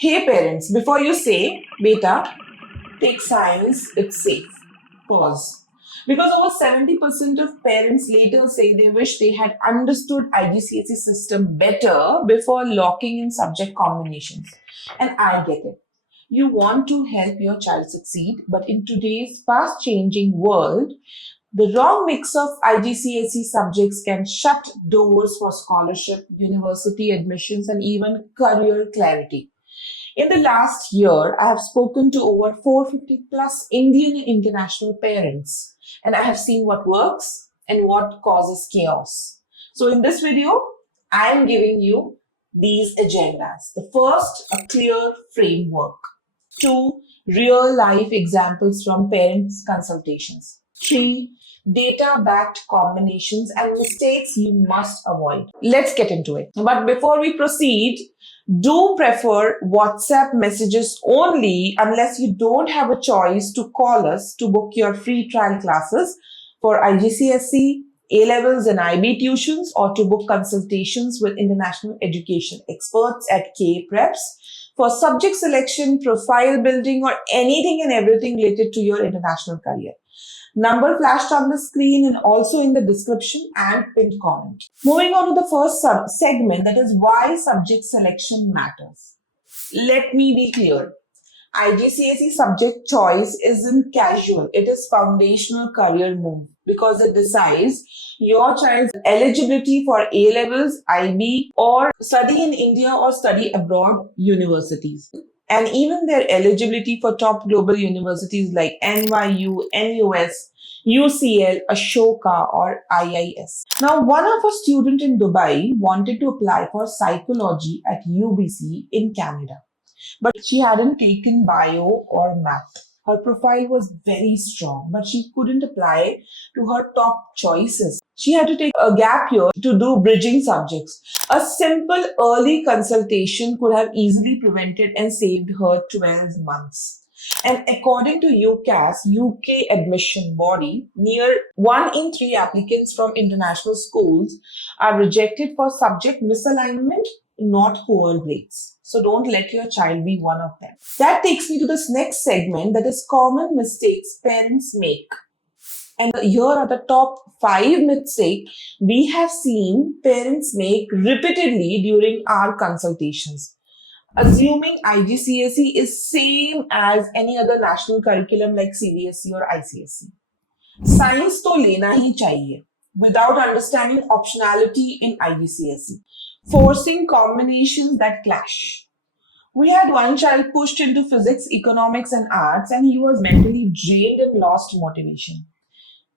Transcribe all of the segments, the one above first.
Hey parents, before you say, beta, take science, it's safe. Pause. Because over 70% of parents later say they wish they had understood IGCSE system better before locking in subject combinations. And I get it. You want to help your child succeed, but in today's fast changing world, the wrong mix of IGCSE subjects can shut doors for scholarship, university admissions, and even career clarity. In the last year, I have spoken to over 450 plus Indian and international parents, and I have seen what works and what causes chaos. So, in this video, I am giving you these agendas. The first, a clear framework. Two, real life examples from parents' consultations. Three, data backed combinations and mistakes you must avoid. Let's get into it. But before we proceed, do prefer WhatsApp messages only unless you don't have a choice to call us to book your free trial classes for IGCSE, A levels, and IB tuitions, or to book consultations with international education experts at K Preps for subject selection, profile building, or anything and everything related to your international career. Number flashed on the screen and also in the description and pinned comment. Moving on to the first segment, that is why subject selection matters. Let me be clear. IGCSE subject choice isn't casual. It is foundational career move because it decides your child's eligibility for A levels, IB, or study in India or study abroad universities. And even their eligibility for top global universities like NYU, NUS, UCL, Ashoka, or IIS. Now, one of a student in Dubai wanted to apply for psychology at UBC in Canada, but she hadn't taken bio or math. Her profile was very strong, but she couldn't apply to her top choices. She had to take a gap year to do bridging subjects. A simple early consultation could have easily prevented and saved her 12 months. And according to UCAS, UK admission body, near 1 in 3 applicants from international schools are rejected for subject misalignment, not poor grades. So don't let your child be one of them. That takes me to this next segment, that is common mistakes parents make. And here are the top 5 mistakes we have seen parents make repeatedly during our consultations. Assuming IGCSE is same as any other national curriculum like CBSE or ICSE. Science to lena hi chahiye without understanding optionality in IGCSE. Forcing combinations that clash. We had one child pushed into physics, economics, and arts, and he was mentally drained and lost motivation.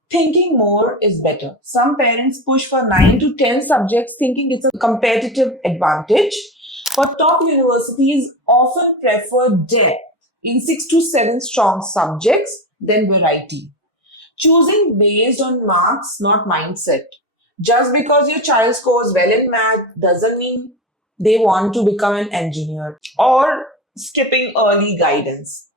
Thinking more is better. Some parents push for 9 to 10 subjects thinking it's a competitive advantage, but top universities often prefer depth in 6 to 7 strong subjects than variety. Choosing based on marks, not mindset. Just because your child scores well in math doesn't mean they want to become an engineer, or skipping early guidance.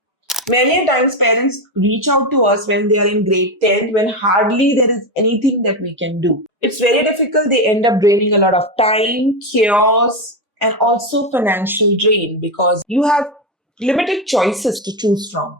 Many times parents reach out to us when they are in grade 10 when hardly there is anything that we can do. It's very difficult. They end up draining a lot of time, chaos, and also financial drain because you have limited choices to choose from.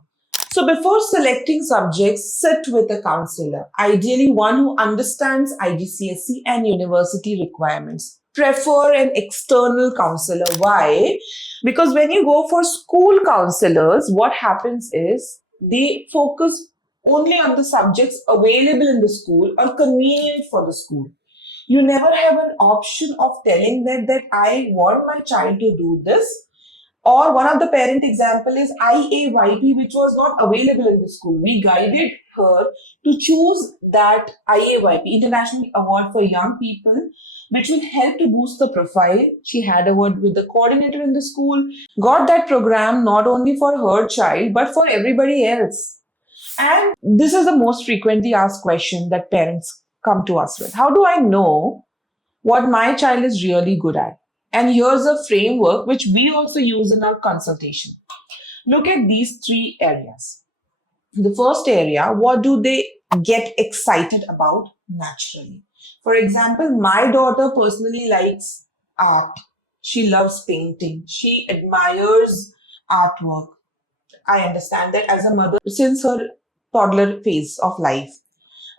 So before selecting subjects, sit with a counselor, ideally one who understands IGCSE and university requirements. Prefer an external counselor. Why? Because when you go for school counselors, what happens is they focus only on the subjects available in the school or convenient for the school. You never have an option of telling them that I want my child to do this. Or one of the parent example is IAYP, which was not available in the school. We guided her to choose that IAYP, International Award for Young People, which will help to boost the profile. She had a word with the coordinator in the school, got that program not only for her child, but for everybody else. And this is the most frequently asked question that parents come to us with. How do I know what my child is really good at? And here's a framework which we also use in our consultation. Look at these 3 areas. The first area, what do they get excited about naturally? For example, my daughter personally likes art. She loves painting. She admires artwork. I understand that as a mother since her toddler phase of life.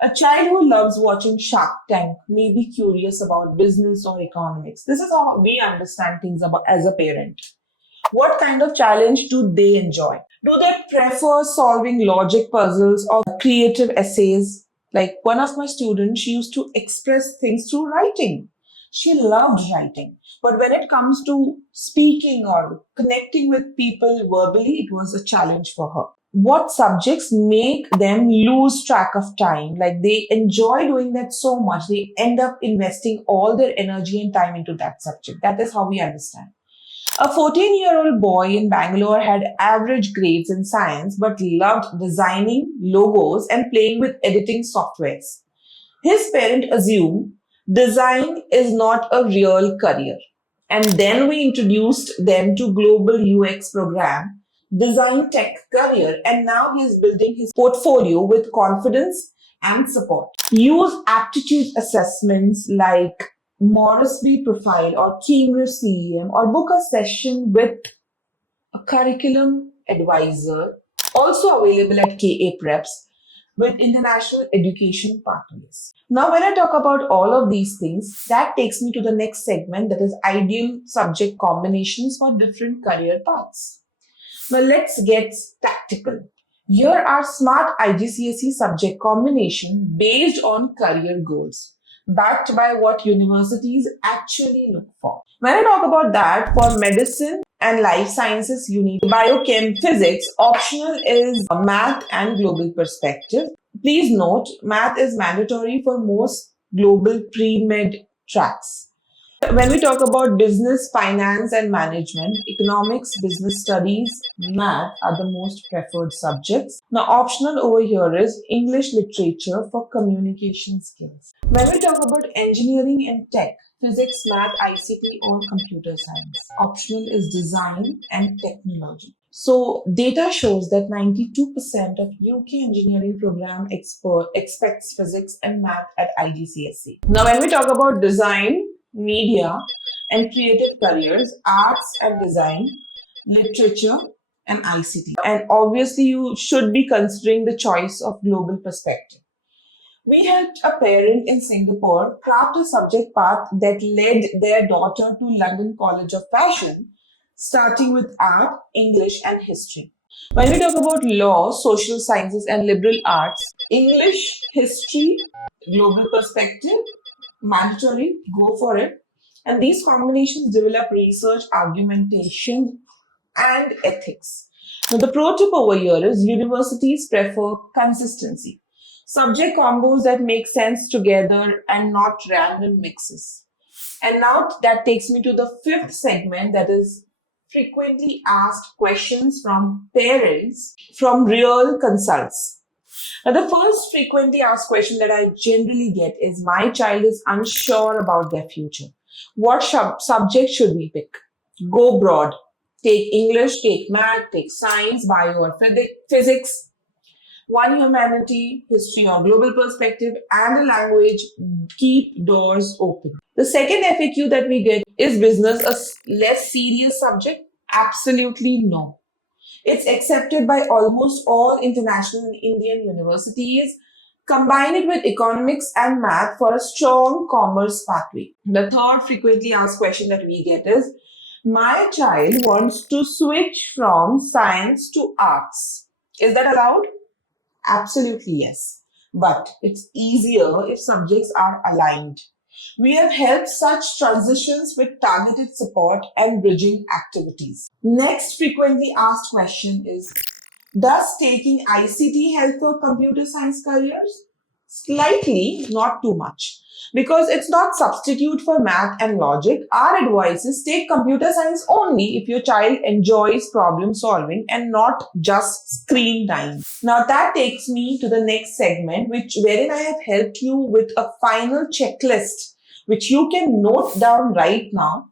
A child who loves watching Shark Tank may be curious about business or economics. This is how we understand things about as a parent. What kind of challenge do they enjoy? Do they prefer solving logic puzzles or creative essays? Like one of my students, she used to express things through writing. She loved writing. But when it comes to speaking or connecting with people verbally, it was a challenge for her. What subjects make them lose track of time? Like they enjoy doing that so much, they end up investing all their energy and time into that subject. That is how we understand. A 14-year-old boy in Bangalore had average grades in science but loved designing logos and playing with editing softwares. His parent assumed design is not a real career. And then we introduced them to global UX program, design tech career, and now he is building his portfolio with confidence and support. Use aptitude assessments like Moresby Profile or Cambridge CEM or book a session with a curriculum advisor, also available at KA Preps with international education pathways. Now, when I talk about all of these things, that takes me to the next segment, that is ideal subject combinations for different career paths. Now, let's get tactical. Here are smart IGCSE subject combination based on career goals, backed by what universities actually look for. When I talk about that, for medicine and life sciences, you need biochem physics. Optional is math and global perspective. Please note, math is mandatory for most global pre-med tracks. When we talk about business, finance and management, economics, business studies, math are the most preferred subjects. Now, optional over here is English literature for communication skills. When we talk about engineering and tech, physics, math, ICT or computer science, optional is design and technology. So, data shows that 92% of UK engineering program expects physics and math at IGCSE. Now, when we talk about design, media and creative careers, arts and design, literature and ICT. And obviously you should be considering the choice of global perspective. We helped a parent in Singapore craft a subject path that led their daughter to London College of Fashion, starting with art, English and history. When we talk about law, social sciences and liberal arts, English, history, global perspective, mandatory, go for it. And these combinations develop research, argumentation, and ethics. Now, the pro tip over here is universities prefer consistency. Subject combos that make sense together and not random mixes. And now that takes me to the fifth segment, that is frequently asked questions from parents from real consults. Now, the first frequently asked question that I generally get is, my child is unsure about their future. What subject should we pick? Go broad. Take English, take math, take science, bio or physics, one humanity, history or global perspective, and a language. Keep doors open. The second FAQ that we get, is business a less serious subject? Absolutely no. It's accepted by almost all international and Indian universities. Combine it with economics and math for a strong commerce pathway. The third frequently asked question that we get is, my child wants to switch from science to arts. Is that allowed? Absolutely yes. But it's easier if subjects are aligned. We have helped such transitions with targeted support and bridging activities. Next frequently asked question is, does taking ICT help for computer science careers? Slightly, not too much. Because it's not substitute for math and logic. Our advice is take computer science only if your child enjoys problem solving and not just screen time. Now that takes me to the next segment, wherein I have helped you with a final checklist which you can note down right now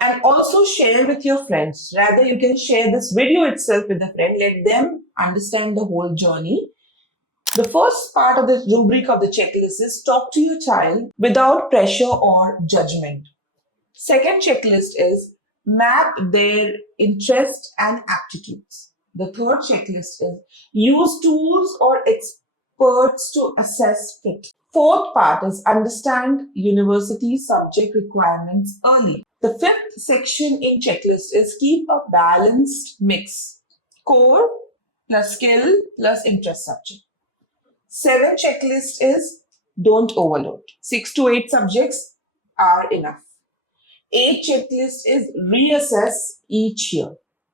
and also share with your friends. Rather, you can share this video itself with a friend. Let them understand the whole journey. The first part of the rubric of the checklist is talk to your child without pressure or judgment. Second checklist is map their interests and aptitudes. The third checklist is use tools or experts to assess fit. Fourth part is understand university subject requirements early. The fifth section in checklist is keep a balanced mix. Core plus skill plus interest subject. Seven checklist is don't overload. 6 to 8 subjects are enough. 8 checklist is reassess each year.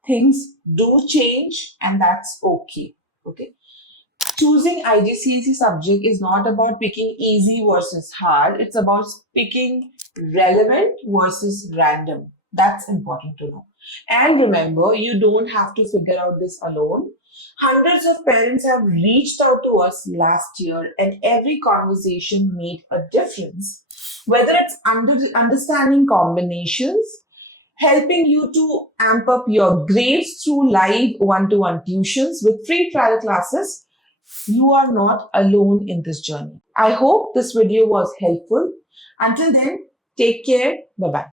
Things do change and that's okay. Okay. Choosing IGCSE subject is not about picking easy versus hard. It's about picking relevant versus random. That's important to know. And remember, you don't have to figure out this alone. Hundreds of parents have reached out to us last year, and every conversation made a difference. Whether it's understanding combinations, helping you to amp up your grades through live one-to-one tuitions with free trial classes, you are not alone in this journey. I hope this video was helpful. Until then, take care. Bye-bye.